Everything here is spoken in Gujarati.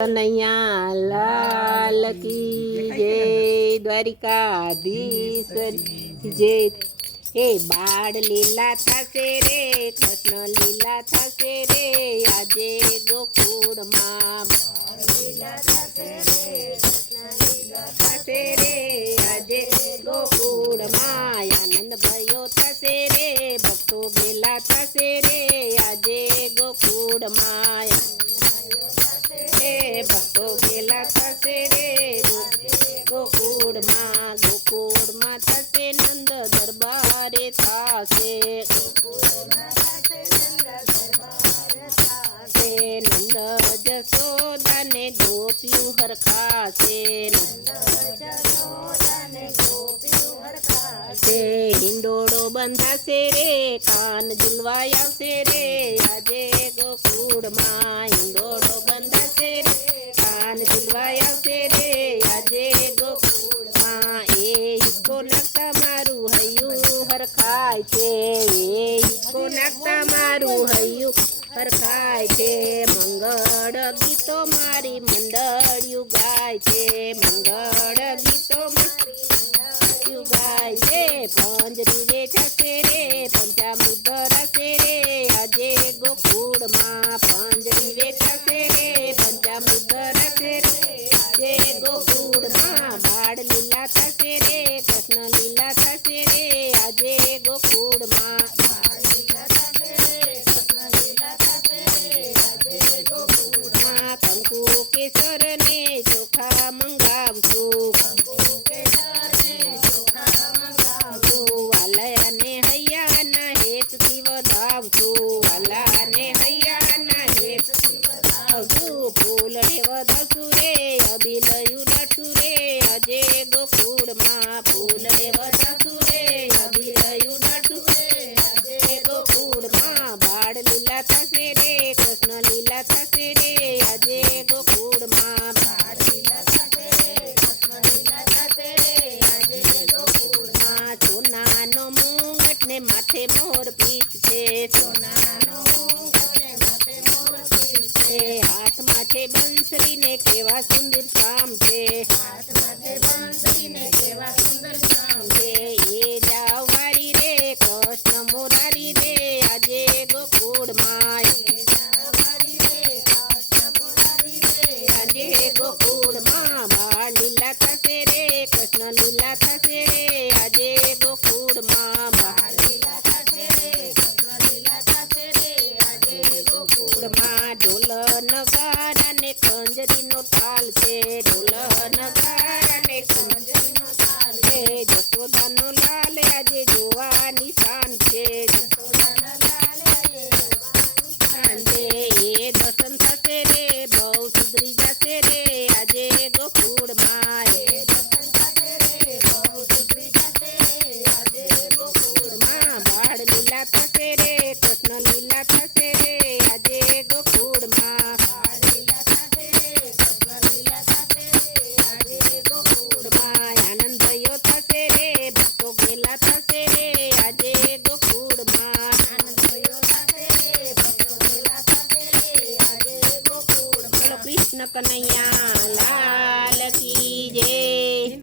કનૈયા લાલ કી જય દ્વારિકાધીશ્વર જય હે બાળ લીલા થશે રે કૃષ્ણ લીલા થશે રે આજે ગોકુળમાં થશે રે આજે ગોકુળમાં નંદ જશોદાને ગોપ્યું હરખાશે તે હિંડોળો બંધાશે રે, કાન ઝુલવાય આવશે રે. આજે ગોકુળમાં હિંડોળો બંધાશે રે, કાન ઝુલવાય આવશે રે. આજે ગોકુળમાં એ હિસ્કો નાખતા મારું હૈયું હરખાય છે. એ નાખતા મારું હૈયું હરખાય છે, મંગળ ગીતો મારી મંડળિયું ગાય છે, મંગળ ગીતો મારી ગાય છે. પંજરી વેચાશે રે, પંચામૃત રસે રે, આજે ગોકુળમાં પંજરી to માથે મોર પીચ છે સોનાનો હાથમાં બંસરી ને કેવા સુંદર શામ છે. એ જાવારી રે, કૃષ્ણ મોરારી રે, આજે ગોકુળ માય. આજે ગોકુળમાં આજે કૃષ્ણ કનૈયા.